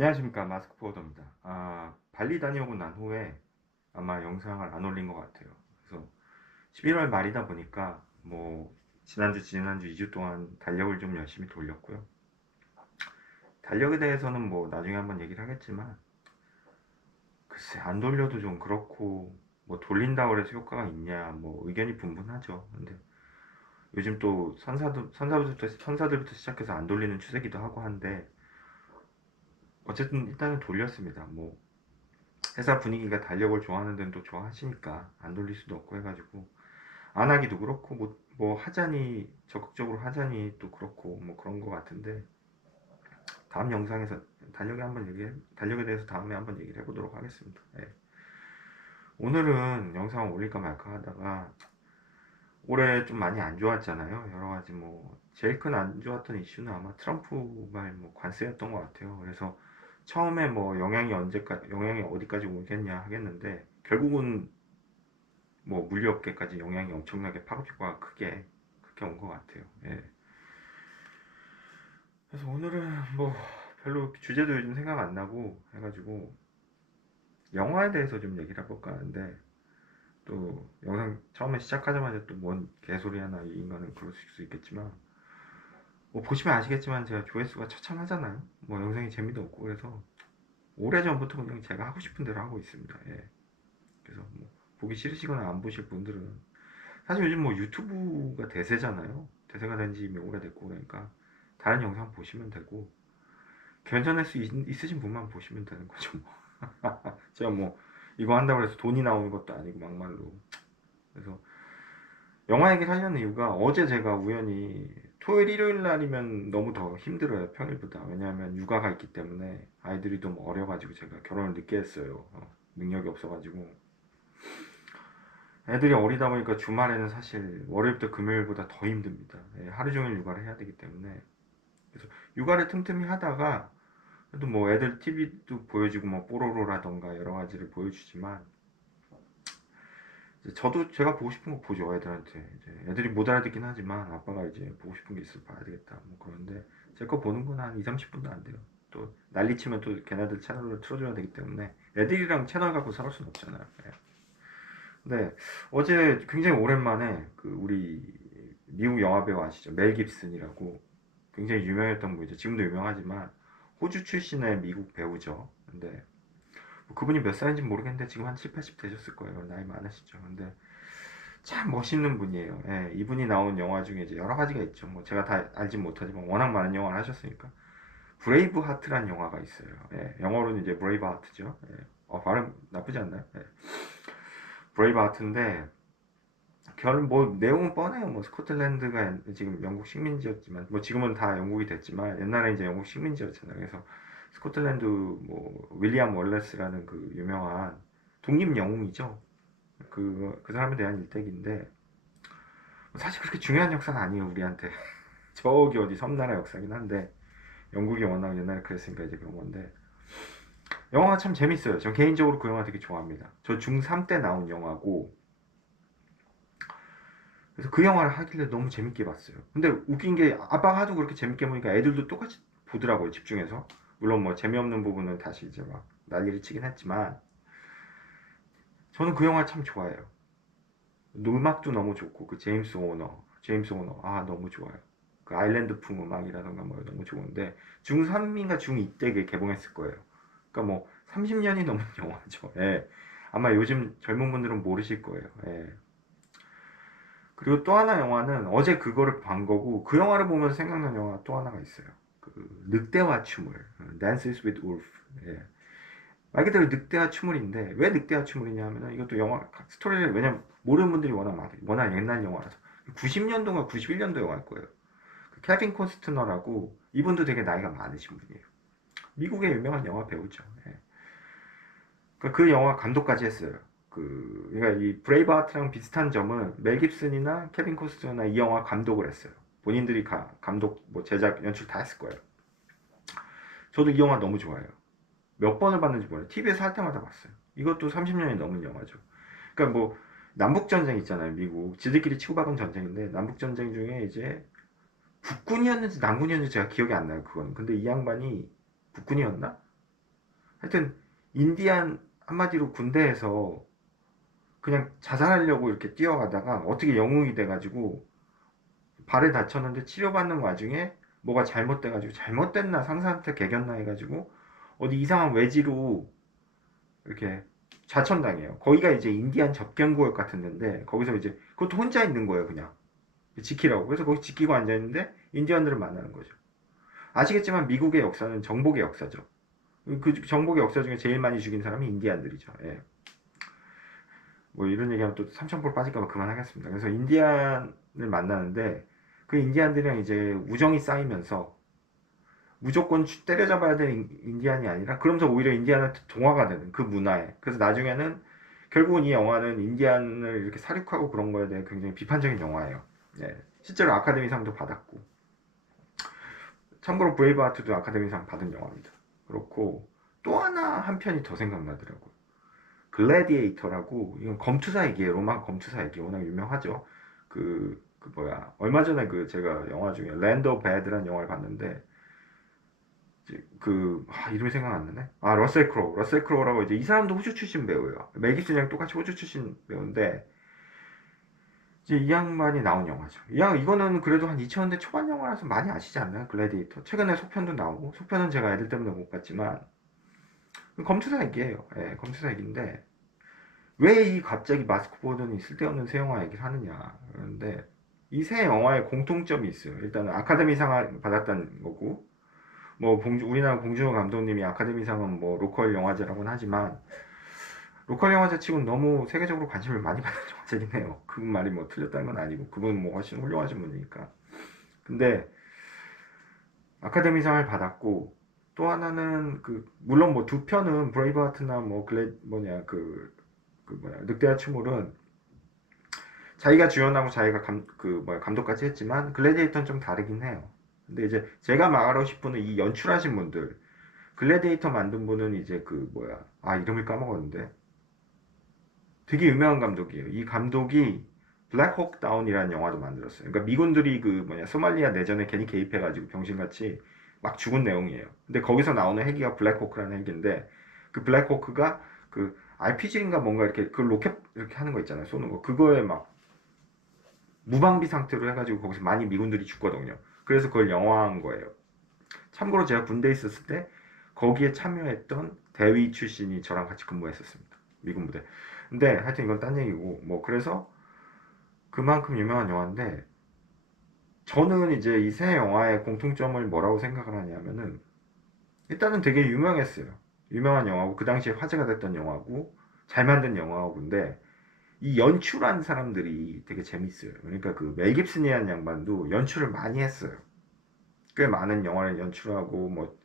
안녕하십니까, 마스크 포워더입니다. 발리 다녀오고 난 후에 아마 영상을 안 올린 것 같아요. 그래서 11월 말이다 보니까 뭐 지난주 2주 동안 달력을 좀 열심히 돌렸고요. 달력에 대해서는 뭐 나중에 한번 얘기를 하겠지만, 글쎄 안 돌려도 좀 그렇고, 뭐 돌린다고 해서 효과가 있냐, 뭐 의견이 분분하죠. 근데 요즘 또 선사들부터 시작해서 안 돌리는 추세기도 하고 한데, 어쨌든 일단은 돌렸습니다. 뭐 회사 분위기가 달력을 좋아하는 데는 또 좋아하시니까 안 돌릴 수도 없고 해가지고 안 하기도 그렇고 뭐 하자니 적극적으로 하자니 또 그렇고 뭐 그런 것 같은데, 다음 영상에서 달력에 대해서 다음에 한번 얘기를 해보도록 하겠습니다. 예. 오늘은 영상 올릴까 말까 하다가 올해 좀 많이 안 좋았잖아요. 여러 가지 뭐 제일 큰 안 좋았던 이슈는 아마 트럼프 말 뭐 관세였던 것 같아요. 그래서 처음에 뭐 영향이 어디까지 오겠냐 하겠는데, 결국은 뭐 물류업계까지 영향이 엄청나게 파급효과가 크게 온 것 같아요. 예. 그래서 오늘은 뭐 별로 주제도 요즘 생각 안 나고 해가지고 영화에 대해서 좀 얘기를 해볼까 하는데, 또 영상 처음에 시작하자마자 또 뭔 개소리 하나 이 인간은 그럴 수 있겠지만, 뭐 보시면 아시겠지만 제가 조회수가 처참하잖아요. 뭐 영상이 재미도 없고, 그래서 오래전부터 그냥 제가 하고 싶은 대로 하고 있습니다. 예. 그래서 뭐 보기 싫으시거나 안 보실 분들은, 사실 요즘 뭐 유튜브가 대세잖아요. 대세가 된 지 오래됐고, 그러니까 다른 영상 보시면 되고, 견뎌낼 수 있으신 분만 보시면 되는 거죠. 뭐. 제가 뭐 이거 한다고 해서 돈이 나오는 것도 아니고 막말로. 그래서 영화 얘기를 하려는 이유가, 어제 제가 우연히 토요일 일요일 날이면 너무 더 힘들어요, 평일보다. 왜냐하면 육아가 있기 때문에 아이들이 너무 어려가지고 제가 결혼을 늦게 했어요. 능력이 없어가지고. 애들이 어리다 보니까 주말에는 사실 월요일부터 금요일보다 더 힘듭니다. 예, 하루 종일 육아를 해야 되기 때문에. 그래서 육아를 틈틈이 하다가, 그래도 뭐 애들 TV도 보여주고 뭐 뽀로로라던가 여러 가지를 보여주지만, 이제 저도 제가 보고 싶은 거 보죠, 애들한테. 이제 애들이 못 알아듣긴 하지만 아빠가 이제 보고 싶은 게 있어 봐야 되겠다 뭐 그런데, 제 거 보는 건 한 2, 30분도 안 돼요. 또 난리치면 또 걔네들 채널을 틀어줘야 되기 때문에 애들이랑 채널 갖고 살을 수는 없잖아요. 예. 네, 어제 굉장히 오랜만에 그 우리 미국 영화배우 아시죠? 멜 깁슨이라고, 굉장히 유명했던 분이죠. 지금도 유명하지만 호주 출신의 미국 배우죠. 근데 뭐 그분이 몇 살인지 모르겠는데 지금 한 7, 80 되셨을 거예요. 나이 많으시죠. 근데 참 멋있는 분이에요. 예, 이분이 나온 영화 중에 이제 여러 가지가 있죠. 뭐 제가 다 알진 못하지만 워낙 많은 영화를 하셨으니까. 브레이브 하트란 영화가 있어요. 예, 영어로는 이제 브레이브 하트죠. 예, 발음 나쁘지 않나요? 예. 브레이브 하트인데, 결 뭐 내용은 뻔해요. 뭐 스코틀랜드가 지금 영국 식민지였지만, 뭐 지금은 다 영국이 됐지만 옛날에 이제 영국 식민지였잖아요. 그래서 스코틀랜드 뭐 윌리엄 월레스라는 그 유명한 독립 영웅이죠. 그 사람에 대한 일대기인데, 사실 그렇게 중요한 역사는 아니에요 우리한테. 저기 어디 섬나라 역사긴 한데, 영국이 워낙 옛날에 그랬으니까 이제 그런 건데, 영화가 참 재밌어요. 전 개인적으로 그 영화 되게 좋아합니다. 저 중3 때 나온 영화고, 그래서 그 영화를 하길래 너무 재밌게 봤어요. 근데 웃긴 게, 아빠가 하도 그렇게 재밌게 보니까 애들도 똑같이 보더라고요, 집중해서. 물론 뭐 재미없는 부분은 다시 이제 막 난리를 치긴 했지만, 저는 그 영화 참 좋아해요. 음악도 너무 좋고, 그 제임스 오너, 너무 좋아요. 그 아일랜드 풍 음악이라던가 뭐 너무 좋은데, 중3인가 중2 때 개봉했을 거예요. 그러니까 뭐 30년이 넘은 영화죠. 예. 아마 요즘 젊은 분들은 모르실 거예요. 예. 그리고 또 하나 영화는 어제 그거를 본 거고, 그 영화를 보면서 생각난 영화 또 하나가 있어요. 그 늑대와 추물, Dances with Wolf. 예. 말 그대로 늑대와 추물인데, 왜 늑대와 추물이냐 하면, 이것도 영화 스토리를, 왜냐면 모르는 분들이 워낙 많아요. 워낙 옛날 영화라서. 90년도인가 91년도 영화일 거예요. 그 케빈 코스트너라고, 이분도 되게 나이가 많으신 분이에요. 미국의 유명한 영화 배우죠. 예. 그러니까 그 영화 감독까지 했어요. 그러니까 이 브레이브하트랑 비슷한 점은, 멜 깁슨이나 케빈 코스트너나 이 영화 감독을 했어요. 본인들이 감독, 뭐 제작, 연출 다 했을 거예요. 저도 이 영화 너무 좋아해요. 몇 번을 봤는지 몰라요. TV에서 할 때마다 봤어요. 이것도 30년이 넘은 영화죠. 그러니까 뭐 남북전쟁 있잖아요. 미국 지들끼리 치고받은 전쟁인데, 남북전쟁 중에 이제 북군이었는지 남군이었는지 제가 기억이 안 나요. 그건. 근데 이 양반이 북군이었나? 하여튼 인디안 한마디로 군대에서 그냥 자살하려고 이렇게 뛰어가다가 어떻게 영웅이 돼가지고 발을 다쳤는데 치료받는 와중에 뭐가 잘못돼가지고 잘못됐나 상사한테 개겼나 해가지고 어디 이상한 외지로 이렇게 좌천당해요. 거기가 이제 인디안 접경구역 같은 데인데 거기서 이제 그것도 혼자 있는 거예요 그냥 지키라고. 그래서 거기 지키고 앉아있는데 인디언들을 만나는 거죠. 아시겠지만 미국의 역사는 정복의 역사죠. 그 정복의 역사 중에 제일 많이 죽인 사람이 인디안들이죠. 예. 뭐 이런 얘기하면 또 삼천포로 빠질까봐 그만하겠습니다. 그래서 인디안을 만나는데 그 인디안들이랑 이제 우정이 쌓이면서 무조건 때려잡아야 되는 인디안이 아니라 그러면서 오히려 인디안한테 동화가 되는 그 문화에. 그래서 나중에는 결국은 이 영화는 인디안을 이렇게 사륙하고 그런 거에 대해 굉장히 비판적인 영화예요. 예. 실제로 아카데미상도 받았고. 참고로 브레이브하트도 아카데미상 받은 영화입니다. 그렇고 또 하나 한 편이 더 생각나더라고요. 글래디에이터라고, 이건 검투사 얘기예요. 로마 검투사 얘기 워낙 유명하죠. 그 뭐야, 얼마 전에 그 제가 영화 중에 랜드 오브 배드라는 영화를 봤는데 이름이 생각 안 나네. 러셀 크로우라고. 이제 이 사람도 호주 출신 배우예요. 멜 깁슨이랑 똑같이 호주 출신 배우인데 이제 이 양반이 나온 영화죠. 이거는 그래도 한 2000년대 초반 영화라서 많이 아시지 않나요? 글래디에이터. 최근에 속편도 나오고, 속편은 제가 애들 때문에 못 봤지만 검투사 얘기예요. 예, 검투사 얘기인데 왜 이 갑자기 마스크 보더니 쓸데없는 새 영화 얘기를 하느냐. 그런데 이 새 영화에 공통점이 있어요. 일단은 아카데미상을 받았다는 거고, 뭐 우리나라 봉준호 감독님이 아카데미상은 뭐 로컬 영화제라고는 하지만 로컬 영화제 치고는 너무 세계적으로 관심을 많이 받는 영화제긴 해요. 그 말이 뭐 틀렸다는 건 아니고 그분은 뭐 훨씬 훌륭하신 분이니까. 근데 아카데미상을 받았고, 또 하나는 물론 뭐 두 편은 브레이브하트나 뭐 늑대와 추몰은 자기가 주연하고 자기가 감독까지 했지만 글래디에이터는 좀 다르긴 해요. 근데 이제 제가 말하고 싶은 이 연출하신 분들, 글래디에이터 만든 분은 이제 이름을 까먹었는데 되게 유명한 감독이에요. 이 감독이 블랙호크 다운이라는 영화도 만들었어요. 그러니까 미군들이 소말리아 내전에 괜히 개입해가지고 병신같이 막 죽은 내용이에요. 근데 거기서 나오는 헬기가 블랙호크라는 헬기인데 그 블랙호크가 RPG인가 뭔가 이렇게 그 로켓 이렇게 하는 거 있잖아요. 쏘는 거. 그거에 막 무방비 상태로 해가지고 거기서 많이 미군들이 죽거든요. 그래서 그걸 영화한 거예요. 참고로 제가 군대에 있었을 때 거기에 참여했던 대위 출신이 저랑 같이 근무했었습니다. 미군 부대. 근데 하여튼 이건 딴 얘기고, 뭐 그래서 그만큼 유명한 영화인데, 저는 이제 이 세 영화의 공통점을 뭐라고 생각을 하냐면은 일단은 되게 유명했어요. 유명한 영화고 그 당시에 화제가 됐던 영화고 잘 만든 영화고인데 이 연출한 사람들이 되게 재밌어요. 그러니까 멜 깁슨이라는 양반도 연출을 많이 했어요. 꽤 많은 영화를 연출하고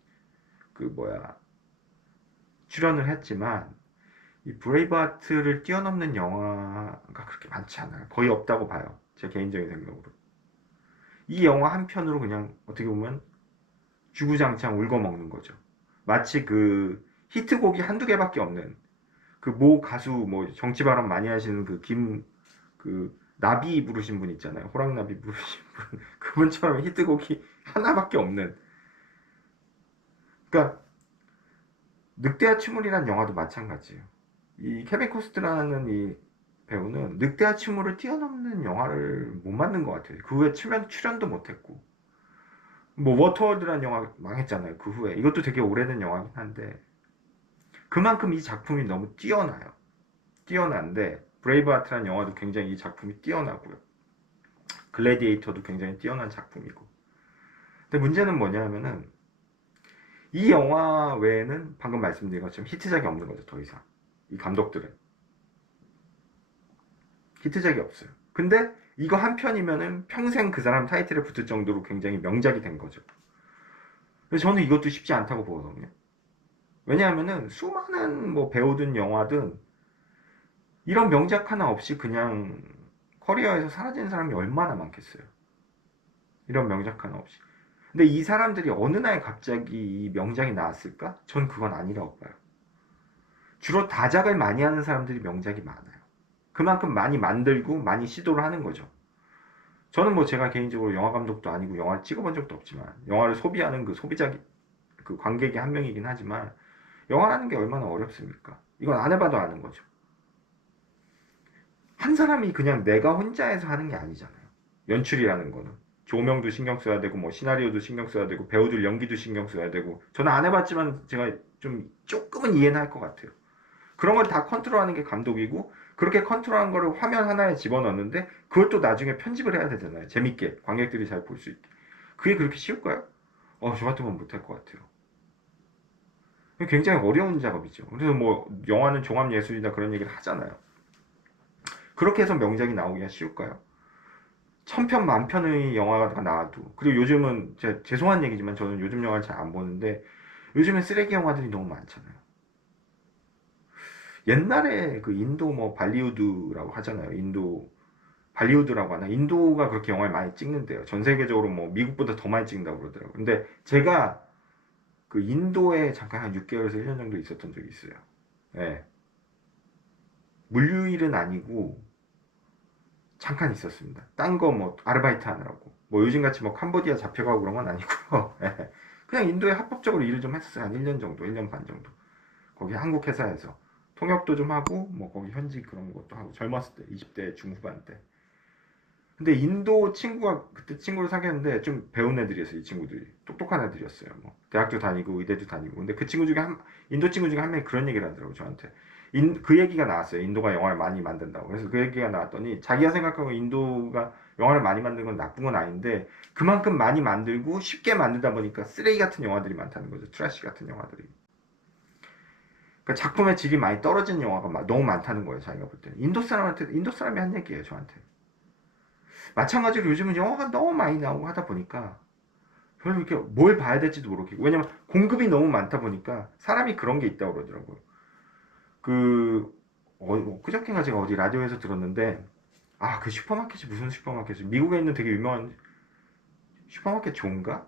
출연을 했지만 이 브레이브하트를 뛰어넘는 영화가 그렇게 많지 않아요. 거의 없다고 봐요. 제 개인적인 생각으로. 이 영화 한 편으로 그냥 어떻게 보면 주구장창 울고 먹는 거죠. 마치 히트곡이 한두 개밖에 없는 모 가수 정치 발언 많이 하시는 나비 부르신 분 있잖아요. 호랑나비 부르신 분. 그분처럼 히트곡이 하나밖에 없는. 그러니까 늑대와 추물이라는 영화도 마찬가지예요. 이 케빈 코스트라는 이 배우는 늑대와 추물을 뛰어넘는 영화를 못 만든 것 같아요. 그 후에 출연도 못했고, 워터월드라는 영화 망했잖아요. 그 후에. 이것도 되게 오래된 영화긴 한데 그만큼 이 작품이 너무 뛰어나요. 뛰어난데 브레이브하트라는 영화도 굉장히 이 작품이 뛰어나고요. 글래디에이터도 굉장히 뛰어난 작품이고. 근데 문제는 뭐냐면은 이 영화 외에는 방금 말씀드린 것처럼 히트작이 없는 거죠. 더 이상 이 감독들은 히트작이 없어요. 근데 이거 한 편이면은 평생 그 사람 타이틀에 붙을 정도로 굉장히 명작이 된 거죠. 그래서 저는 이것도 쉽지 않다고 보거든요. 왜냐하면은 수많은 배우든 영화든 이런 명작 하나 없이 그냥 커리어에서 사라진 사람이 얼마나 많겠어요. 이런 명작 하나 없이. 근데 이 사람들이 어느 날 갑자기 이 명작이 나왔을까? 전 그건 아니라고 봐요. 주로 다작을 많이 하는 사람들이 명작이 많아요. 그만큼 많이 만들고 많이 시도를 하는 거죠. 저는 제가 개인적으로 영화 감독도 아니고 영화를 찍어본 적도 없지만 영화를 소비하는 소비자 관객의 한 명이긴 하지만 영화라는 게 얼마나 어렵습니까? 이건 안 해봐도 아는 거죠. 한 사람이 그냥 내가 혼자 해서 하는 게 아니잖아요. 연출이라는 거는. 조명도 신경 써야 되고, 뭐, 시나리오도 신경 써야 되고, 배우들 연기도 신경 써야 되고. 저는 안 해봤지만 제가 좀 조금은 이해는 할 것 같아요. 그런 걸 다 컨트롤하는 게 감독이고, 그렇게 컨트롤한 거를 화면 하나에 집어넣는데, 그걸 또 나중에 편집을 해야 되잖아요. 재밌게. 관객들이 잘 볼 수 있게. 그게 그렇게 쉬울까요? 저 같으면 못할 것 같아요. 굉장히 어려운 작업이죠. 그래서 뭐, 영화는 종합예술이다 그런 얘기를 하잖아요. 그렇게 해서 명작이 나오기가 쉬울까요? 천편 만편의 영화가 나와도, 그리고 요즘은 죄송한 얘기지만 저는 요즘 영화를 잘 안 보는데 요즘엔 쓰레기 영화들이 너무 많잖아요. 옛날에 그 인도 뭐 발리우드라고 하잖아요. 인도 발리우드라고 하나? 인도가 그렇게 영화를 많이 찍는데요. 전 세계적으로 뭐 미국보다 더 많이 찍는다고 그러더라고요. 근데 제가 그 인도에 잠깐 한 6개월에서 1년 정도 있었던 적이 있어요. 예. 물류일은 아니고 잠깐 있었습니다. 딴 거 뭐 아르바이트 하느라고. 뭐 요즘같이 뭐 캄보디아 잡혀가고 그런 건 아니고요. 예. 그냥 인도에 합법적으로 일을 좀 했었어요. 한 1년 정도, 1년 반 정도. 거기 한국 회사에서. 통역도 좀 하고, 뭐 거기 현지 그런 것도 하고. 젊었을 때, 20대 중후반 때. 근데 인도 친구가, 그때 친구를 사귀었는데 좀 배운 애들이었어요, 이 친구들이. 똑똑한 애들이었어요. 뭐. 대학도 다니고, 의대도 다니고. 근데 그 친구 중에 인도 친구 중에 한 명이 그런 얘기를 하더라고요, 저한테. 그 얘기가 나왔어요. 인도가 영화를 많이 만든다고. 그래서 그 얘기가 나왔더니 자기가 생각하고 인도가 영화를 많이 만드는 건 나쁜 건 아닌데 그만큼 많이 만들고 쉽게 만들다 보니까 쓰레기 같은 영화들이 많다는 거죠. 트래시 같은 영화들이. 그러니까 작품의 질이 많이 떨어진 영화가 너무 많다는 거예요. 자기가 볼 때는. 인도 사람이 한 얘기예요. 저한테. 마찬가지로 요즘은 영화가 너무 많이 나오고 하다 보니까 별로 이렇게 뭘 봐야 될지도 모르겠고 왜냐면 공급이 너무 많다 보니까 사람이 그런 게 있다고 그러더라고요. 그 그저께인가 제가 어디 라디오에서 들었는데 그 슈퍼마켓이 무슨 슈퍼마켓이 미국에 있는 되게 유명한 슈퍼마켓 존가?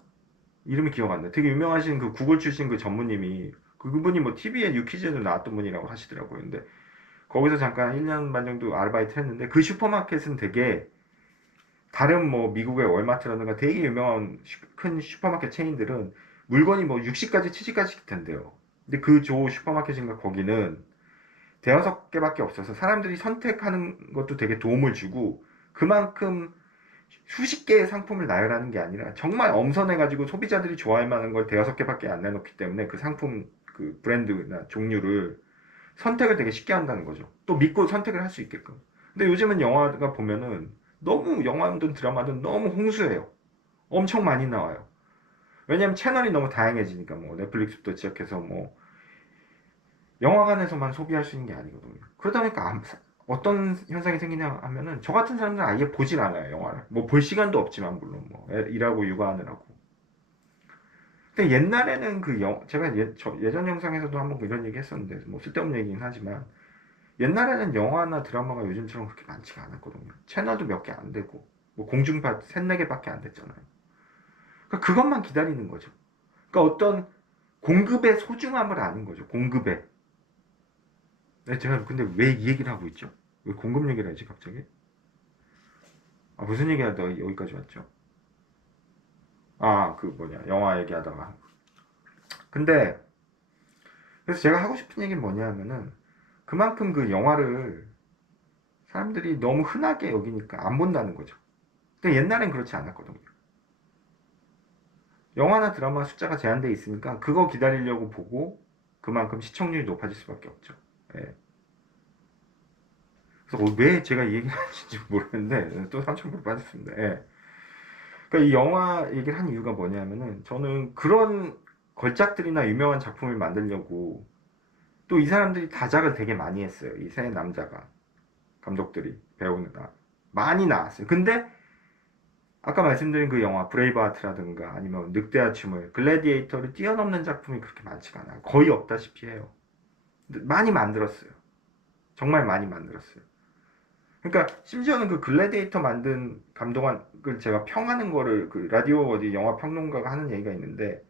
이름이 기억 안 나. 되게 유명하신 그 구글 출신 그 전무님이 그분이 뭐 TV에 유퀴즈에도 나왔던 분이라고 하시더라고요. 근데 거기서 잠깐 1년 반 정도 아르바이트 했는데 그 슈퍼마켓은 되게 다른 뭐 미국의 월마트라든가 되게 유명한 큰 슈퍼마켓 체인들은 물건이 뭐 60가지, 70가지 된대요. 근데 그 조 슈퍼마켓인가 거기는 대여섯 개밖에 없어서 사람들이 선택하는 것도 되게 도움을 주고 그만큼 수십 개의 상품을 나열하는 게 아니라 정말 엄선해가지고 소비자들이 좋아할 만한 걸 대여섯 개밖에 안 내놓기 때문에 그 상품 그 브랜드나 종류를 선택을 되게 쉽게 한다는 거죠. 또 믿고 선택을 할 수 있게끔. 근데 요즘은 영화가 보면은 너무 영화든 드라마든 너무 홍수예요. 엄청 많이 나와요. 왜냐면 채널이 너무 다양해지니까 뭐 넷플릭스부터 시작해서 뭐 영화관에서만 소비할 수 있는 게 아니거든요. 그러다 보니까 어떤 현상이 생기냐 하면은 저 같은 사람들은 아예 보질 않아요 영화를. 뭐 볼 시간도 없지만 물론 뭐 일하고 육아하느라고. 근데 옛날에는 제가 예전 영상에서도 한번 이런 얘기 했었는데 뭐 쓸데없는 얘기긴 하지만 옛날에는 영화나 드라마가 요즘처럼 그렇게 많지가 않았거든요. 채널도 몇 개 안 되고 뭐 공중파 3, 4개밖에 안 됐잖아요. 그러니까 그것만 기다리는 거죠. 그러니까 어떤 공급의 소중함을 아는 거죠. 공급의. 네, 제가 근데 왜 이 얘기를 하고 있죠? 왜 공급 얘기를 하지 갑자기? 무슨 얘기하다가 여기까지 왔죠? 그 뭐냐 영화 얘기하다가 근데 그래서 제가 하고 싶은 얘기는 뭐냐면은 그만큼 그 영화를 사람들이 너무 흔하게 여기니까 안 본다는 거죠. 근데 옛날엔 그렇지 않았거든요. 영화나 드라마 숫자가 제한되어 있으니까 그거 기다리려고 보고 그만큼 시청률이 높아질 수밖에 없죠. 예. 그래서 왜 제가 이 얘기를 하는지 모르겠는데 또 삼천포로 빠졌습니다. 예. 그러니까 이 영화 얘기를 한 이유가 뭐냐면은 저는 그런 걸작들이나 유명한 작품을 만들려고 또 이 사람들이 다작을 되게 많이 했어요. 이 세 남자가 감독들이 배우느라 많이 나왔어요. 근데 아까 말씀드린 그 영화 브레이브하트라든가 아니면 늑대와 춤을 글래디에이터를 뛰어넘는 작품이 그렇게 많지가 않아요. 거의 없다시피 해요. 많이 만들었어요. 정말 많이 만들었어요. 그러니까 심지어는 그 글래디에이터 만든 감독을 제가 평하는 거를 그 라디오 어디 영화 평론가가 하는 얘기가 있는데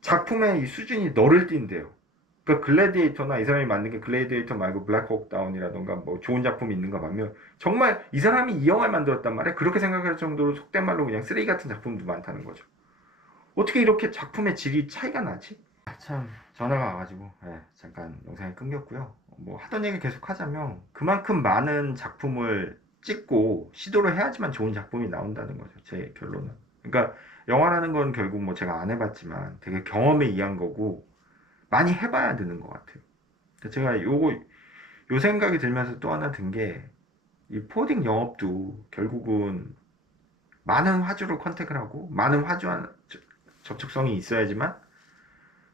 작품의 이 수준이 너를 띈대요. 그러니까 글래디에이터나 이 사람이 만든 게 글래디에이터 말고 블랙호크 다운이라던가 뭐 좋은 작품이 있는가 하면 정말 이 사람이 이 영화를 만들었단 말이에요. 그렇게 생각할 정도로 속된 말로 그냥 쓰레기 같은 작품도 많다는 거죠. 어떻게 이렇게 작품의 질이 차이가 나지? 참 전화가 와가지고 잠깐 영상이 끊겼고요. 뭐 하던 얘기 계속 하자면 그만큼 많은 작품을 찍고 시도를 해야지만 좋은 작품이 나온다는 거죠. 제 결론은. 그러니까 영화라는 건 결국 뭐 제가 안 해봤지만 되게 경험에 의한 거고 많이 해봐야 되는 것 같아요. 그러니까 제가 요 생각이 들면서 또 하나 든 게 이 포딩 영업도 결국은 많은 화주를 컨택을 하고 많은 화주와 접촉성이 있어야지만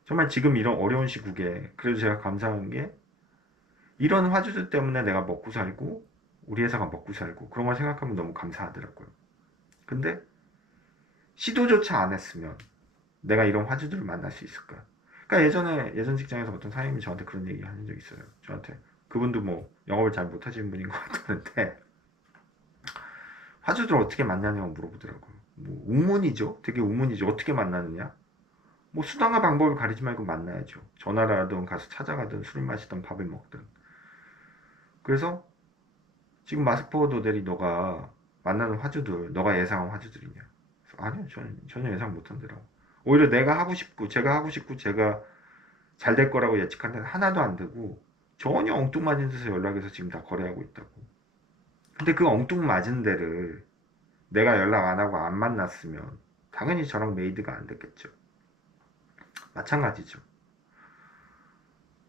정말 지금 이런 어려운 시국에 그래도 제가 감사한 게 이런 화주들 때문에 내가 먹고 살고 우리 회사가 먹고 살고 그런 걸 생각하면 너무 감사하더라고요. 근데 시도조차 안 했으면 내가 이런 화주들을 만날 수 있을까? 그러니까 예전 직장에서 어떤 사장님이 저한테 그런 얘기 하신 적 있어요. 저한테 그분도 뭐 영업을 잘 못하시는 분인 것 같았는데 화주들 어떻게 만나냐고 물어보더라고요. 뭐 우문이죠. 되게 우문이죠. 어떻게 만나느냐? 뭐 수단과 방법을 가리지 말고 만나야죠. 전화를 하든 가서 찾아가든 술을 마시든 밥을 먹든. 그래서 지금 마스포 도델이 너가 만나는 화주들, 너가 예상한 화주들이냐? 아니요, 전혀 예상 못한더라고. 오히려 내가 하고 싶고, 제가 하고 싶고, 제가 잘 될 거라고 예측한데 하나도 안 되고, 전혀 엉뚱맞은 데서 연락해서 지금 다 거래하고 있다고. 근데 그 엉뚱맞은 데를 내가 연락 안 하고 안 만났으면 당연히 저랑 메이드가 안 됐겠죠. 마찬가지죠.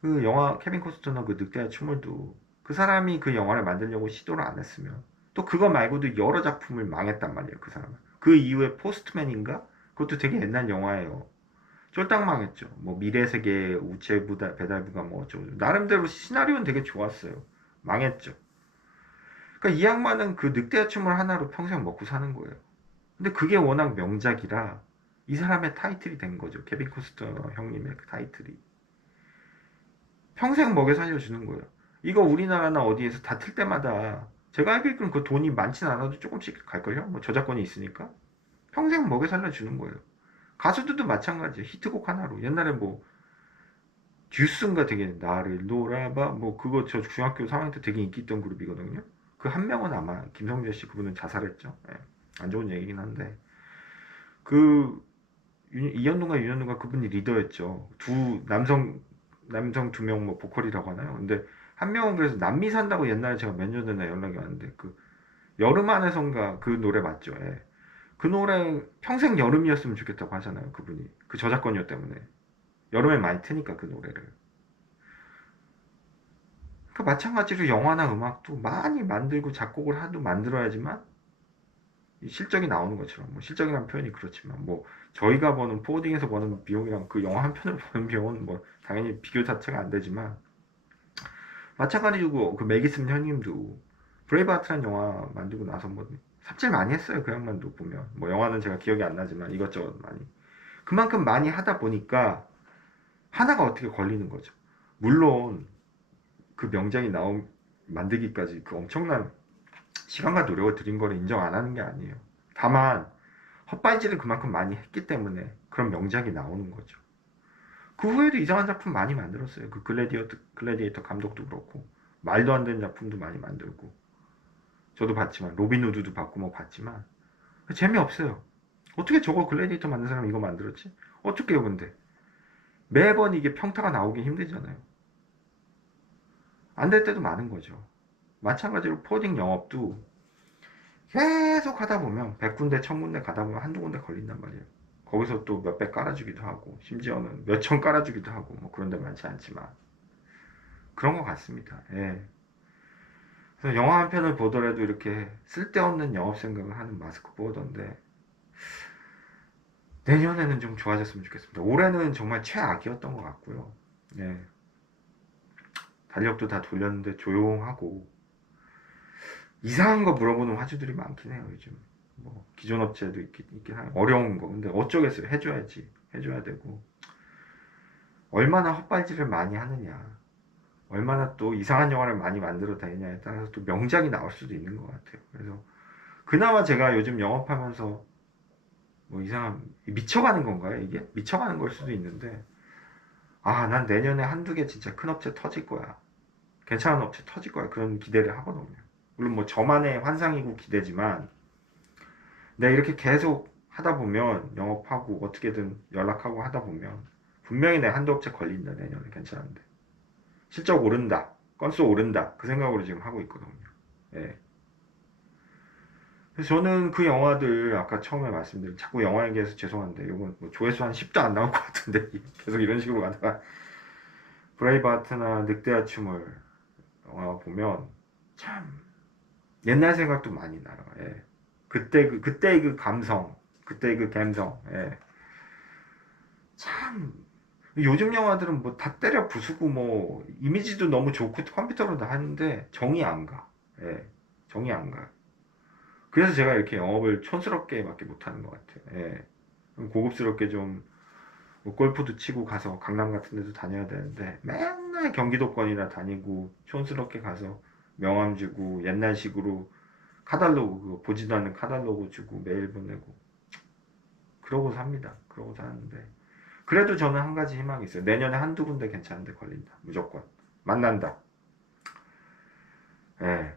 그 영화 케빈 코스터너 그 늑대와 춤을도 그 사람이 그 영화를 만들려고 시도를 안 했으면 또 그거 말고도 여러 작품을 망했단 말이에요. 그 사람은. 그 이후에 포스트맨인가? 그것도 되게 옛날 영화예요. 쫄딱 망했죠. 뭐 미래세계 우체 배달부가 뭐 어쩌고 나름대로 시나리오는 되게 좋았어요. 망했죠. 그러니까 이 양반은 그 늑대와 춤을 하나로 평생 먹고 사는 거예요. 근데 그게 워낙 명작이라 이 사람의 타이틀이 된 거죠. 케빈 코스터 형님의 그 타이틀이. 평생 먹여 살려주는 거예요. 이거 우리나라나 어디에서 다 틀 때마다 제가 알기로는 그 돈이 많진 않아도 조금씩 갈걸요? 뭐 저작권이 있으니까. 평생 먹여 살려주는 거예요. 가수들도 마찬가지예요. 히트곡 하나로. 옛날에 뭐 듀스인가 되게 나를 놀아봐 뭐 그거 저 중학교 3학년 때 되게 인기 있던 그룹이거든요. 그 한 명은 아마 김성재 씨 그분은 자살했죠. 예. 안 좋은 얘기긴 한데 그 이현동과 윤현동과 그분이 리더였죠. 두 남성 두 명 뭐 보컬이라고 하나요? 근데 한 명은 그래서 남미 산다고 옛날에 제가 몇 년 전에 연락이 왔는데 그 여름 안에선가 그 노래 맞죠? 예. 그 노래 평생 여름이었으면 좋겠다고 하잖아요. 그분이 그 저작권료 때문에 여름에 많이 트니까 그 노래를. 그 마찬가지로 영화나 음악도 많이 만들고 작곡을 하도 만들어야지만 실적이 나오는 것처럼 뭐 실적이라는 표현이 그렇지만 뭐 저희가 버는 포워딩에서 버는 비용이랑 그 영화 한 편을 버는 비용은 뭐 당연히 비교 자체가 안 되지만 마찬가지고 그 메기슨 형님도 브레이브하트라는 영화 만들고 나서 뭐 삽질 많이 했어요. 그 양반도 보면 뭐 영화는 제가 기억이 안 나지만 이것저것 많이 그만큼 많이 하다 보니까 하나가 어떻게 걸리는 거죠. 물론 그 명작이 나온 만들기까지 그 엄청난 시간과 노력을 들인 거를 인정 안 하는 게 아니에요. 다만 헛발질을 그만큼 많이 했기 때문에 그런 명작이 나오는 거죠. 그 후에도 이상한 작품 많이 만들었어요. 그 글래디에이터 감독도 그렇고 말도 안 되는 작품도 많이 만들고 저도 봤지만 로빈 후드도 봤고 뭐 봤지만 재미없어요. 어떻게 저거 글래디에이터 만든 사람이 이거 만들었지? 어떻게요 근데 매번 이게 평타가 나오기 힘들잖아요. 안 될 때도 많은 거죠. 마찬가지로 포딩 영업도 계속 하다 보면 100군데 1000군데 가다 보면 한두 군데 걸린단 말이에요. 거기서 또 몇백 깔아주기도 하고 심지어는 몇천 깔아주기도 하고 뭐 그런 데 많지 않지만 그런 것 같습니다. 예. 그래서 영화 한 편을 보더라도 이렇게 쓸데없는 영업 생각을 하는 마스크 보던데 내년에는 좀 좋아졌으면 좋겠습니다. 올해는 정말 최악이었던 것 같고요. 예. 달력도 다 돌렸는데 조용하고 이상한 거 물어보는 화주들이 많긴 해요 요즘. 뭐 기존 업체도 있긴 하고 어려운 거 근데 어쩌겠어요. 해줘야지 해줘야 되고 얼마나 헛발질을 많이 하느냐 얼마나 또 이상한 영화를 많이 만들어 다니냐에 따라서 또 명작이 나올 수도 있는 것 같아요. 그래서 그나마 제가 요즘 영업하면서 뭐 이상한 미쳐가는 건가요 이게? 미쳐가는 걸 수도 있는데 아 난 내년에 한두 개 진짜 큰 업체 터질 거야 괜찮은 업체 터질 거야 그런 기대를 하거든요. 물론 뭐 저만의 환상이고 기대지만 내가 이렇게 계속 하다 보면 영업하고 어떻게든 연락하고 하다 보면 분명히 내 한두 업체 걸린다. 내년에 괜찮은데. 실적 오른다. 건수 오른다. 그 생각으로 지금 하고 있거든요. 예. 그래서 저는 그 영화들 아까 처음에 말씀드린 자꾸 영화 얘기해서 죄송한데 이건 뭐 조회수 한 10도 안 나올 것 같은데 계속 이런 식으로 가다가 브레이브하트나 늑대와 춤을 영화 보면 참 옛날 생각도 많이 나요. 예. 그때 그 감성, 그때 그 감성. 예. 참 요즘 영화들은 뭐 다 때려 부수고 뭐 이미지도 너무 좋고 컴퓨터로 다 하는데 정이 안 가. 예. 정이 안 가. 그래서 제가 이렇게 영업을 촌스럽게밖에 못하는 것 같아요. 예. 고급스럽게 좀뭐 골프도 치고 가서 강남 같은 데도 다녀야 되는데 맨날 경기도권이나 다니고 촌스럽게 가서 명함 주고 옛날식으로 카달로그 그거 보지도 않는 카달로그 주고 메일 보내고 그러고 삽니다. 그러고 사는데 그래도 저는 한 가지 희망이 있어요. 내년에 한두 군데 괜찮은데 걸린다. 무조건 만난다. 예.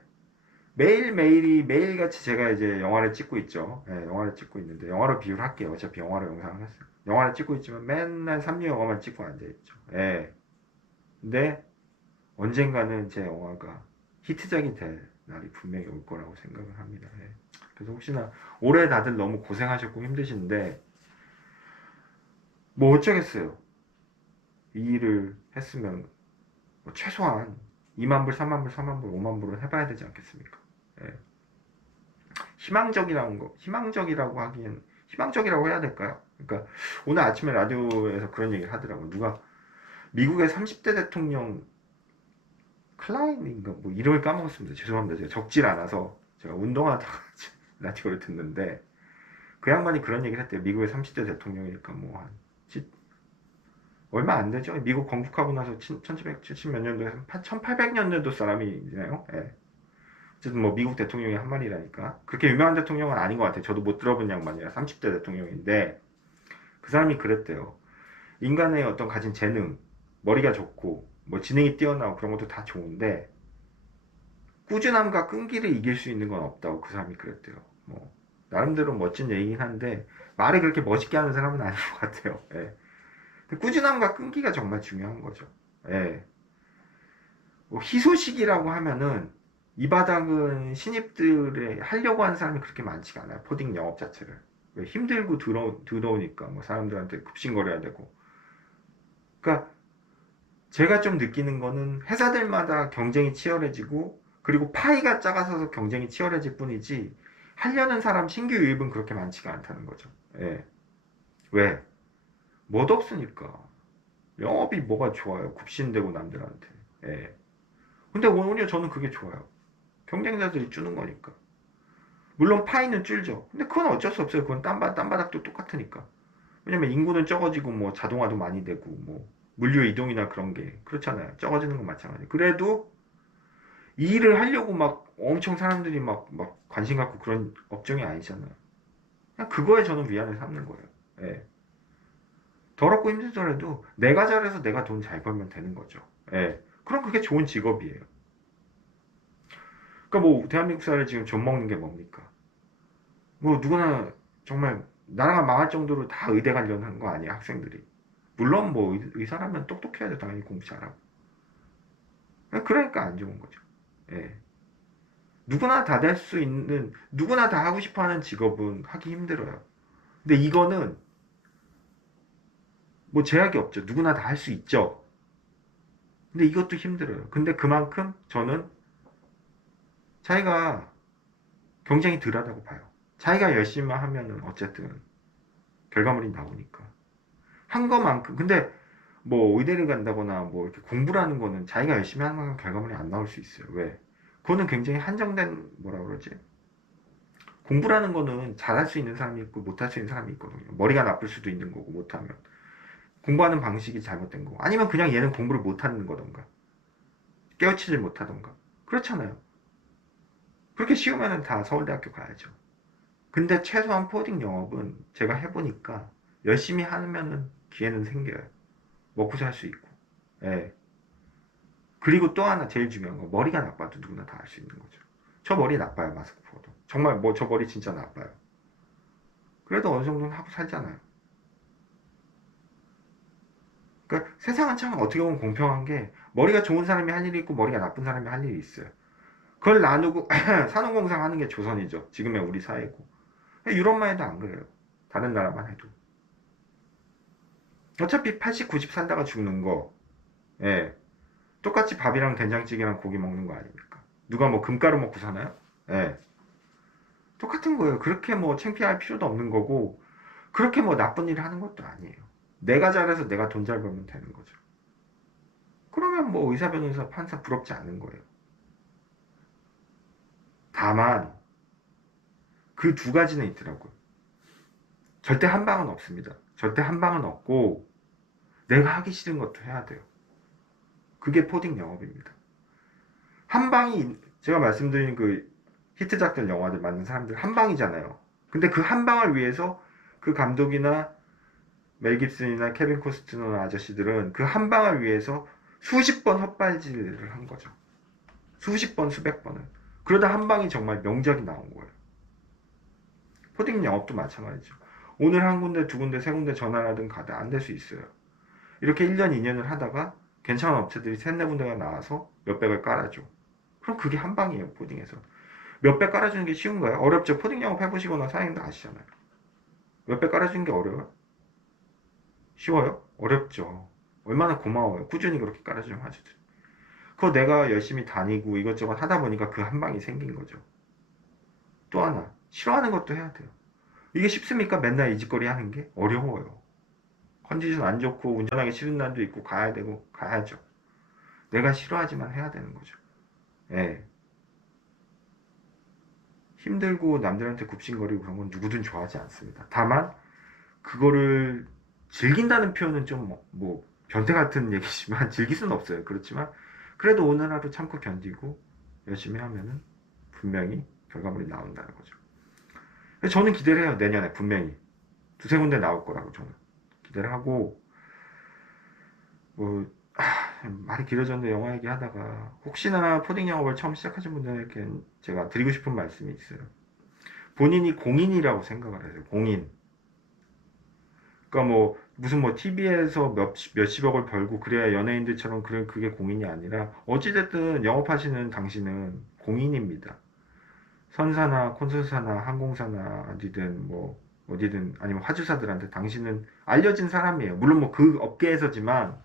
매일매일이 매일같이 제가 이제 영화를 찍고 있죠. 예, 영화를 찍고 있는데 영화로 비유를 할게요. 어차피 영화로 영상을 했어요. 영화를 찍고 있지만 맨날 3류 영화만 찍고 앉아있죠. 예. 근데 언젠가는 제 영화가 히트작이 될 날이 분명히 올 거라고 생각을 합니다. 예. 그래서 혹시나 올해 다들 너무 고생하셨고 힘드신데 뭐 어쩌겠어요. 이 일을 했으면 뭐 최소한 2만 불, 3만 불, 4만 불, 5만 불은 해봐야 되지 않겠습니까? 예. 희망적이라고 하기엔, 희망적이라고 해야 될까요? 그러니까, 오늘 아침에 라디오에서 그런 얘기를 하더라고요. 누가, 미국의 30대 대통령, 클라인인가, 뭐, 이름을 까먹었습니다. 죄송합니다. 제가 적질 않아서, 제가 운동하다가 라디오를 듣는데, 그 양반이 그런 얘기를 했대요. 미국의 30대 대통령이니까 뭐, 얼마 안 되죠? 미국 건국하고 나서 1770 몇 년도에, 1800년대도 사람이잖아요. 예. 어쨌든 뭐 미국 대통령이 한 말이라니까 그렇게 유명한 대통령은 아닌 것 같아요. 저도 못 들어본 양반이라 30대 대통령인데 그 사람이 그랬대요. 인간의 어떤 가진 재능, 머리가 좋고 뭐 지능이 뛰어나고 그런 것도 다 좋은데 꾸준함과 끈기를 이길 수 있는 건 없다고 그 사람이 그랬대요. 뭐 나름대로 멋진 얘기긴 한데 말을 그렇게 멋있게 하는 사람은 아닌 것 같아요. 예. 꾸준함과 끈기가 정말 중요한 거죠. 예. 뭐 희소식이라고 하면은 이 바닥은 신입들의 하려고 하는 사람이 그렇게 많지가 않아요. 포딩 영업 자체를. 왜 힘들고 들어오니까 뭐 사람들한테 급신거려야 되고. 그러니까 제가 좀 느끼는 거는 회사들마다 경쟁이 치열해지고 그리고 파이가 작아서 경쟁이 치열해질 뿐이지 하려는 사람 신규 유입은 그렇게 많지가 않다는 거죠. 예. 왜? 뭐도 없으니까. 영업이 뭐가 좋아요. 굽신대고 남들한테. 예. 근데 오히려 저는 그게 좋아요. 경쟁자들이 주는 거니까. 물론 파이는 줄죠. 근데 그건 어쩔 수 없어요. 그건 딴바닥도 똑같으니까. 왜냐면 인구는 적어지고 뭐 자동화도 많이 되고 뭐 물류 이동이나 그런 게 그렇잖아요. 적어지는 건 마찬가지. 그래도 이 일을 하려고 막 엄청 사람들이 막 관심 갖고 그런 업종이 아니잖아요. 그냥 그거에 저는 위안을 삼는 거예요. 예. 더럽고 힘들더라도 내가 잘해서 내가 돈 잘 벌면 되는 거죠. 예. 그럼 그게 좋은 직업이에요. 그러니까 뭐 대한민국 사회 지금 좀 먹는 게 뭡니까? 뭐 누구나 정말 나라가 망할 정도로 다 의대 가려는 거 아니야 학생들이. 물론 뭐 의사라면 똑똑해야 돼 당연히 공부 잘하고. 그러니까 안 좋은 거죠. 예. 누구나 다 될 수 있는 누구나 다 하고 싶어하는 직업은 하기 힘들어요. 근데 이거는 뭐 제약이 없죠. 누구나 다 할 수 있죠. 근데 이것도 힘들어요. 근데 그만큼 저는 자기가 경쟁이 덜하다고 봐요. 자기가 열심히 하면은 어쨌든 결과물이 나오니까. 한 것만큼 근데 뭐 의대를 간다거나 뭐 이렇게 공부를 하는 거는 자기가 열심히 하는 만큼 결과물이 안 나올 수 있어요. 왜? 그거는 굉장히 한정된 뭐라 그러지? 공부라는 거는 잘할 수 있는 사람이 있고 못할 수 있는 사람이 있거든요. 머리가 나쁠 수도 있는 거고 못하면 공부하는 방식이 잘못된 거고 아니면 그냥 얘는 공부를 못하는 거던가 깨우치질 못하던가 그렇잖아요. 그렇게 쉬우면은 다 서울대학교 가야죠. 근데 최소한 포딩 영업은 제가 해보니까 열심히 하면은 기회는 생겨요. 먹고 살 수 있고. 예. 그리고 또 하나 제일 중요한 거 머리가 나빠도 누구나 다 할 수 있는 거죠. 저 머리 나빠요 마스크 퍼도 정말 뭐 저 머리 진짜 나빠요. 그래도 어느 정도는 하고 살잖아요. 그러니까 세상은 참 어떻게 보면 공평한 게 머리가 좋은 사람이 할 일이 있고 머리가 나쁜 사람이 할 일이 있어요. 그걸 나누고 산업공상 하는 게 조선이죠. 지금의 우리 사회고. 유럽만 해도 안 그래요. 다른 나라만 해도. 어차피 80, 90 살다가 죽는 거, 예. 똑같이 밥이랑 된장찌개랑 고기 먹는 거 아닙니까? 누가 뭐 금가루 먹고 사나요? 예. 똑같은 거예요. 그렇게 뭐 창피할 필요도 없는 거고, 그렇게 뭐 나쁜 일을 하는 것도 아니에요. 내가 잘해서 내가 돈 잘 벌면 되는 거죠. 그러면 뭐 의사, 변호사, 판사 부럽지 않은 거예요. 다만, 그 두 가지는 있더라고요. 절대 한 방은 없습니다. 절대 한 방은 없고, 내가 하기 싫은 것도 해야 돼요. 그게 포딩 영업입니다. 한 방이, 제가 말씀드린 그 히트작들 영화들 만든 사람들 한 방이잖아요. 근데 그 한 방을 위해서 그 감독이나 멜 깁슨이나 케빈 코스트너 아저씨들은 그 한 방을 위해서 수십 번 헛발질을 한 거죠. 수십 번, 수백 번을. 그러다 한 방이 정말 명작이 나온 거예요. 포딩 영업도 마찬가지죠. 오늘 한 군데, 두 군데, 세 군데 전화라든 가도 안 될 수 있어요. 이렇게 1년, 2년을 하다가 괜찮은 업체들이 세네 군데가 나와서 몇백을 깔아줘. 그럼 그게 한 방이에요, 포딩에서. 몇백 깔아주는 게 쉬운가요? 어렵죠. 포딩 영업 해보시거나 사장님도 아시잖아요. 몇백 깔아주는 게 어려워요? 쉬워요? 어렵죠. 얼마나 고마워요. 꾸준히 그렇게 깔아주면 하죠. 그거 내가 열심히 다니고 이것저것 하다 보니까 그 한 방이 생긴 거죠. 또 하나, 싫어하는 것도 해야 돼요. 이게 쉽습니까? 맨날 이 짓거리 하는 게? 어려워요. 컨디션 안 좋고 운전하기 싫은 날도 있고 가야 되고 가야죠. 내가 싫어하지만 해야 되는 거죠. 예. 힘들고 남들한테 굽신거리고 그런 건 누구든 좋아하지 않습니다. 다만 그거를 즐긴다는 표현은 좀 뭐 변태 같은 얘기지만 즐길 수는 없어요. 그렇지만 그래도 오늘 하루 참고 견디고 열심히 하면은 분명히 결과물이 나온다는 거죠. 저는 기대를 해요. 내년에 분명히 두세 군데 나올 거라고 저는 기대를 하고 뭐 말이 길어졌는데 영화 얘기하다가 혹시나 포딩 영업을 처음 시작하신 분들에게 제가 드리고 싶은 말씀이 있어요. 본인이 공인이라고 생각을 하세요. 공인. 그러니까 뭐 무슨 뭐 TV에서 몇십억을 벌고 그래야 연예인들처럼 그게 공인이 아니라 어찌됐든 영업하시는 당신은 공인입니다. 선사나 콘솔사나 항공사나 어디든 뭐 어디든 아니면 화주사들한테 당신은 알려진 사람이에요. 물론 뭐 그 업계에서지만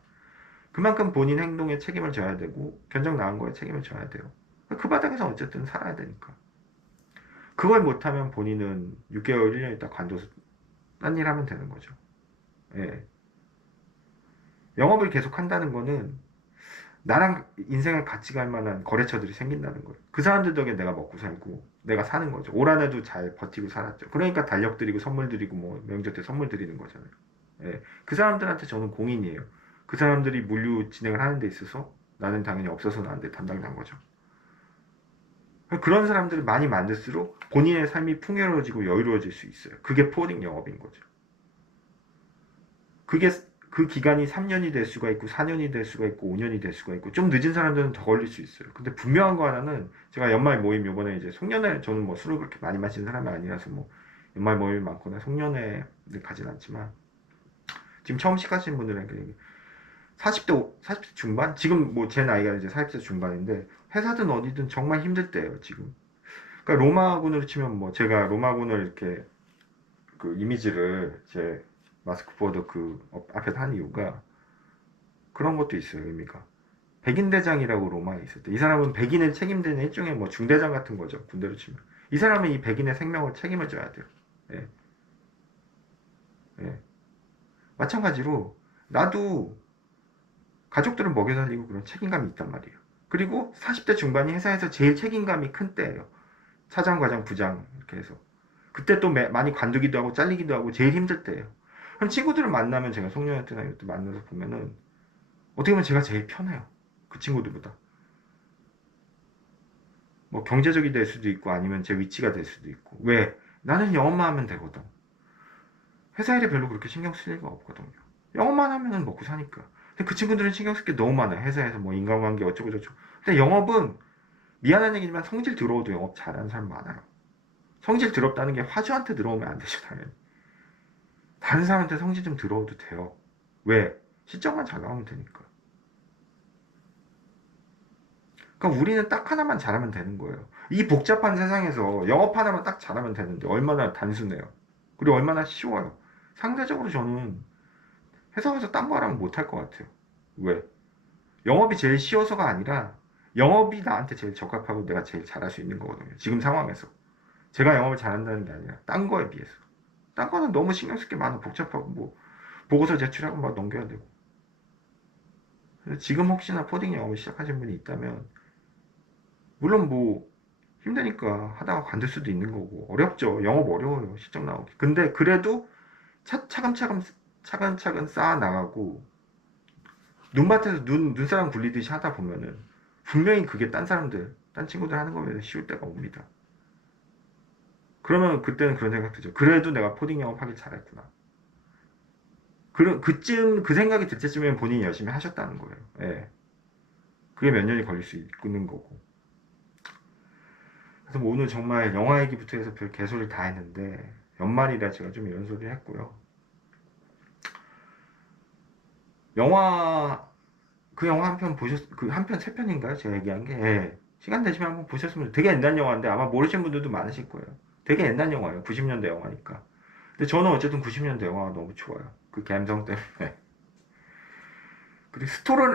그만큼 본인 행동에 책임을 져야 되고 견적 나온 거에 책임을 져야 돼요. 그 바닥에서 어쨌든 살아야 되니까. 그걸 못하면 본인은 6개월, 1년 있다 관둬서 딴 일 하면 되는 거죠. 예. 영업을 계속 한다는 거는 나랑 인생을 같이 갈 만한 거래처들이 생긴다는 거예요. 그 사람들 덕에 내가 먹고 살고 내가 사는 거죠. 올 한 해도 잘 버티고 살았죠. 그러니까 달력 드리고 선물 드리고 뭐 명절 때 선물 드리는 거잖아요. 예. 그 사람들한테 저는 공인이에요. 그 사람들이 물류 진행을 하는 데 있어서 나는 당연히 없어서는 안 돼 담당한 거죠. 그런 사람들을 많이 만들수록 본인의 삶이 풍요로워지고 여유로워질 수 있어요. 그게 포딩 영업인 거죠. 그게 그 기간이 3년이 될 수가 있고 4년이 될 수가 있고 5년이 될 수가 있고 좀 늦은 사람들은 더 걸릴 수 있어요. 근데 분명한 거 하나는 제가 연말 모임 요번에 이제 송년회 저는 뭐 술을 그렇게 많이 마시는 사람이 아니라서 뭐 연말 모임이 많거나 송년회를 가진 않지만 지금 처음 시작하시는 분들에게 40대 중반? 지금 뭐 제 나이가 이제 40대 중반인데 회사든 어디든 정말 힘들 때예요 지금. 그러니까 로마군으로 치면 뭐 제가 로마군을 이렇게 그 이미지를 제 마스크보드 그 앞에 한 이유가 그런 것도 있어요. 의미가 백인대장이라고 로마에 있을 때 이 사람은 백인을 책임지는 일종의 뭐 중대장 같은 거죠. 군대로 치면 이 사람은 이 백인의 생명을 책임을 져야 돼요. 예. 예. 마찬가지로 나도 가족들을 먹여 살리고 그런 책임감이 있단 말이에요. 그리고 40대 중반이 회사에서 제일 책임감이 큰 때예요. 차장, 과장, 부장 이렇게 해서 그때 또 많이 관두기도 하고 잘리기도 하고 제일 힘들 때예요. 그럼 친구들을 만나면 제가 송년회 때나 이때 만나서 보면은 어떻게 보면 제가 제일 편해요. 그 친구들보다. 뭐 경제적이 될 수도 있고 아니면 제 위치가 될 수도 있고. 왜? 나는 영업만 하면 되거든. 회사 일에 별로 그렇게 신경 쓸 일가 없거든요. 영업만 하면은 먹고 사니까. 근데 그 친구들은 신경 쓸 게 너무 많아요. 회사에서 뭐 인간관계 어쩌고 저쩌고. 근데 영업은 미안한 얘기지만 성질 들어오도 영업 잘하는 사람 많아요. 성질 더럽다는 게 화주한테 들어오면 안 되죠, 당연히. 다른 사람한테 성질 좀 들어오도 돼요. 왜? 실적만 잘 나오면 되니까. 그러니까 우리는 딱 하나만 잘하면 되는 거예요. 이 복잡한 세상에서 영업 하나만 딱 잘하면 되는데 얼마나 단순해요. 그리고 얼마나 쉬워요. 상대적으로 저는 회사 가서 딴 거 하라면 못할 것 같아요. 왜? 영업이 제일 쉬워서가 아니라 영업이 나한테 제일 적합하고 내가 제일 잘할 수 있는 거거든요. 지금 상황에서. 제가 영업을 잘한다는 게 아니라 딴 거에 비해서. 딴 거는 너무 신경 쓸 게 많아. 복잡하고 뭐 보고서 제출하고 막 넘겨야 되고. 그래서 지금 혹시나 코딩 영업을 시작하신 분이 있다면 물론 뭐 힘드니까 하다가 관둘 수도 있는 거고 어렵죠. 영업 어려워요. 실적 나오기. 근데 그래도 차근차근 쌓아 나가고 눈밭에서 눈사람 굴리듯이 하다 보면은 분명히 그게 딴 친구들 하는 거보다 쉬울 때가 옵니다. 그러면 그때는 그런 생각 들죠. 그래도 내가 코딩 영업하길 잘했구나. 그 생각이 들 때쯤이면 본인이 열심히 하셨다는 거예요. 예. 그게 몇 년이 걸릴 수 있는 거고. 그래서 뭐 오늘 정말 영화 얘기부터 해서 별 개소리 다 했는데 연말이라 제가 좀 이런 소리 했고요. 영화 그 영화 한 편 그 한 편 세 편인가요? 제가 얘기한 게 예. 시간 되시면 한번 보셨으면 되게 옛날 영화인데 아마 모르시는 분들도 많으실 거예요. 되게 옛날 영화예요. 90년대 영화니까. 근데 저는 어쨌든 90년대 영화가 너무 좋아요. 그 감성 때문에. 그리고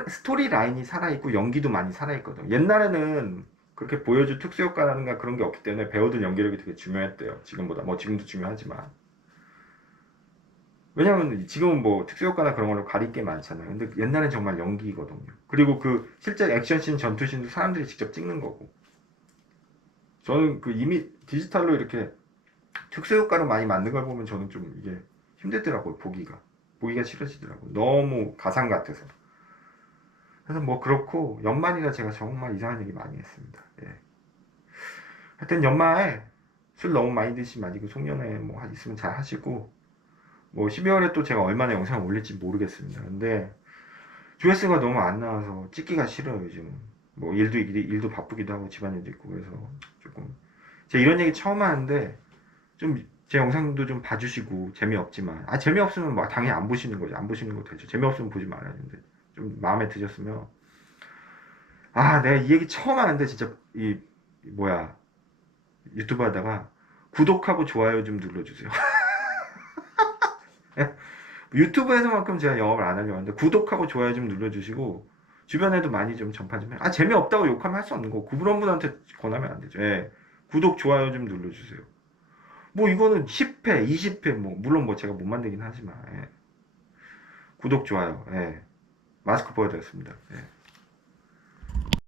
스토리 라인이 살아있고 연기도 많이 살아있거든요. 옛날에는 그렇게 보여줄 특수효과라든가 그런 게 없기 때문에 배우들 연기력이 되게 중요했대요. 지금보다. 뭐 지금도 중요하지만. 왜냐면 지금은 뭐 특수효과나 그런 걸로 가릴 게 많잖아요. 근데 옛날엔 정말 연기거든요. 그리고 그 실제 액션씬, 전투씬도 사람들이 직접 찍는 거고. 저는 그 이미 디지털로 이렇게 특수효과로 많이 만든 걸 보면 저는 좀 이게 힘들더라고요. 보기가 싫어지더라고요. 너무 가상 같아서. 그래서 뭐 그렇고 연말이라 제가 정말 이상한 얘기 많이 했습니다. 예. 하여튼 연말에 술 너무 많이 드시지 마시고 송년회 뭐 있으면 잘 하시고 뭐 12월에 또 제가 얼마나 영상을 올릴지 모르겠습니다. 근데 조회수가 너무 안 나와서 찍기가 싫어요 요즘. 뭐 일도 바쁘기도 하고 집안일도 있고 그래서 조금 제가 이런 얘기 처음 하는데 좀 제 영상도 좀 봐주시고 재미없지만 재미없으면 뭐 당연히 안 보시는 거죠. 안 보시는 거 되죠. 재미없으면 보지 말아야 되는데 좀 마음에 드셨으면 내가 이 얘기 처음 하는데 진짜 뭐야 유튜브 하다가 구독하고 좋아요 좀 눌러주세요. 유튜브에서만큼 제가 영업을 안 하려고 하는데 구독하고 좋아요 좀 눌러주시고 주변에도 많이 좀 전파 좀 해요. 재미없다고 욕하면 할 수 없는 거고 그분 분한테 권하면 안 되죠. 예. 구독 좋아요 좀 눌러주세요. 뭐 이거는 10회 20회 뭐 물론 뭐 제가 못 만들긴 하지만 예. 구독 좋아요. 예. 마스크 보여드렸습니다. 예.